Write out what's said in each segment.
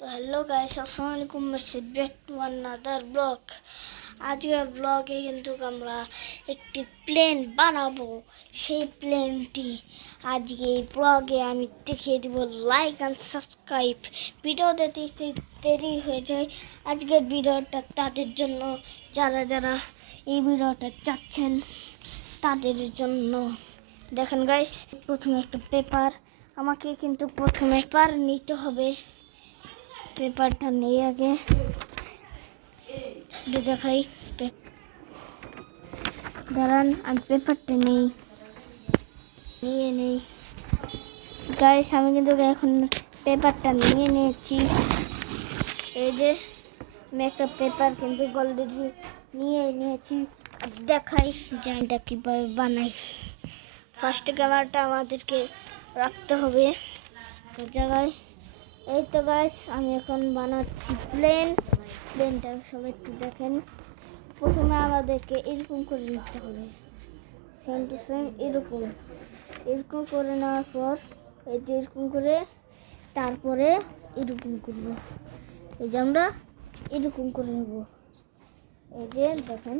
তো hello guys, আসসালামু আলাইকুম। Message back to another blog. আজকের ব্লগে কিন্তু আমরা একটি প্লেন বানাবো। সেই প্লেনটি আজকে এই ব্লগে আমি দেখিয়ে দিব। Like and subscribe. ভিডিও দেখতে দেরি হয়ে যায়। আজকের ভিডিওটা তাদের জন্য যারা যারা এই ভিডিওটা চাচ্ছেন তাদের জন্য। দেখেন গাইস, প্রথমে একটা পেপার, আমাকে কিন্তু প্রথমে পেপার নিতে হবে। পেপারটা নেই, আগে দেখাই। দাঁড়ান, আমি পেপারটা নিয়ে নেই গাইস। আমি কিন্তু এখন পেপারটা নিয়ে নিয়েছি। এই যে আমি একটা পেপার কিন্তু অলরেডি নিয়ে নিয়েছি। দেখাই যে এটা কীভাবে বানাই। ফার্স্ট ক্যামেরাটা আমাদেরকে রাখতে হবে জায়গায়। এই তো গাইস, আমি এখন বানাচ্ছি প্লেনটা সবাই একটু দেখেন। প্রথমে আমাদেরকে এরকম করে নিতে হবে, সেম টু সেম এরকম করে নেওয়ার পর এই যে এরকম করে, তারপরে এরকম করব। এই যে আমরা এরকম করে নেব, এই যে দেখেন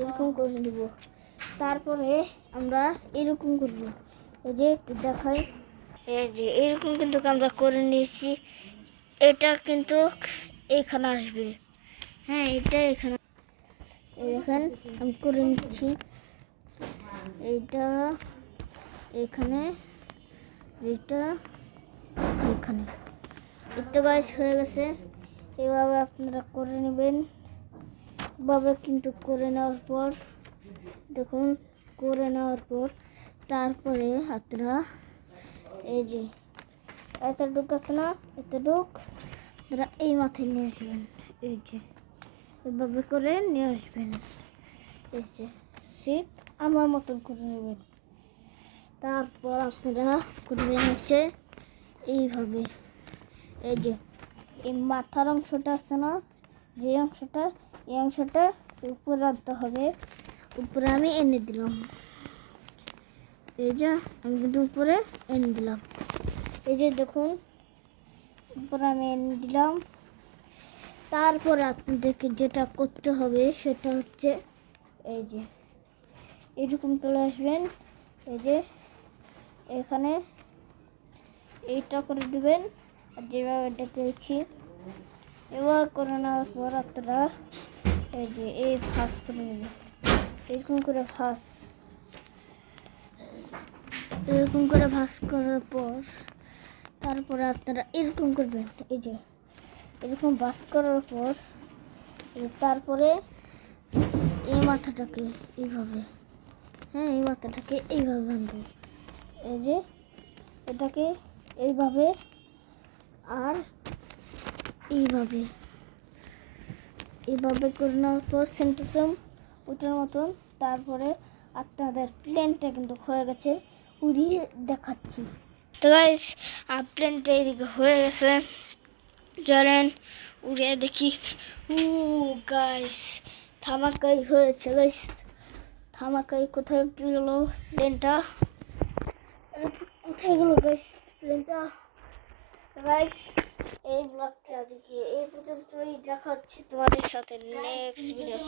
এরকম করে নেব। তারপরে আমরা এরকম করব, এই যে একটু দেখাই। এই যে এরকম কিন্তু আমরা করে নিয়েছি। এটা কিন্তু এখানে আসবে, হ্যাঁ এটা এখানে। এই দেখেন আমি করে নিচ্ছি। এইটা এখানে, এটা এখানে। এটা গাইস হয়ে গেছে। এভাবে আপনারা করে নেবেন। এভাবে কিন্তু করে নেওয়ার পর দেখুন, করে নেওয়ার পর তারপরে আপনারা এই যে এতটুক আছে না, এতটুক আপনারা এই মাথায় নিয়ে আসবেন। এই যে এভাবে করে নিয়ে আসবেন। এই যে ঠিক আমার মতন করে নেবেন। তারপর আপনারা করবেন হচ্ছে এইভাবে। এই যে এই মাথার অংশটা আছে না, যে অংশটা, এই অংশটা উপরে আনতে হবে। উপরে আমি এনে দিলাম। এই যে আমি কিন্তু উপরে এনে দিলাম। এই যে দেখুন উপরে আমি এনে দিলাম। তারপর আপনাদেরকে যেটা করতে হবে সেটা হচ্ছে এই যে এরকম চলে আসবেন। এই যে এখানে এইটা করে দেবেন, আর যেভাবে এটা পেয়েছি এবার করে নেওয়ার পর আপনারা এই যে এই ফাঁস করে নেবেন। এরকম করে ভাঁজ করার পর তারপরে আপনারা এরকম করবেন। এই যে এরকম ভাঁজ করার পর তারপরে এই মাথাটাকে এইভাবে, হ্যাঁ এই মাথাটাকে এইভাবে আনবো। এই যে এটাকে এইভাবে আর এইভাবে করে নেওয়ার পর সেম টু সেম ওটার মতন। তারপরে আপনাদের প্লেনটা কিন্তু হয়ে গেছে, উড়িয়ে দেখাচ্ছি। তো গাইস প্লেনটা এদিকে হয়ে গেছে, চলেন উড়িয়ে দেখি। গাইস ধামাকাই হয়েছে গাইস, ধামাকাই। কোথায় গেল প্লেনটা? কোথায় গেল গাইস প্লেনটা? গাইস এই ব্লগটা আজকে এই পর্যন্তই, দেখা হচ্ছে তোমাদের সাথে নেক্সট ভিডিওতে।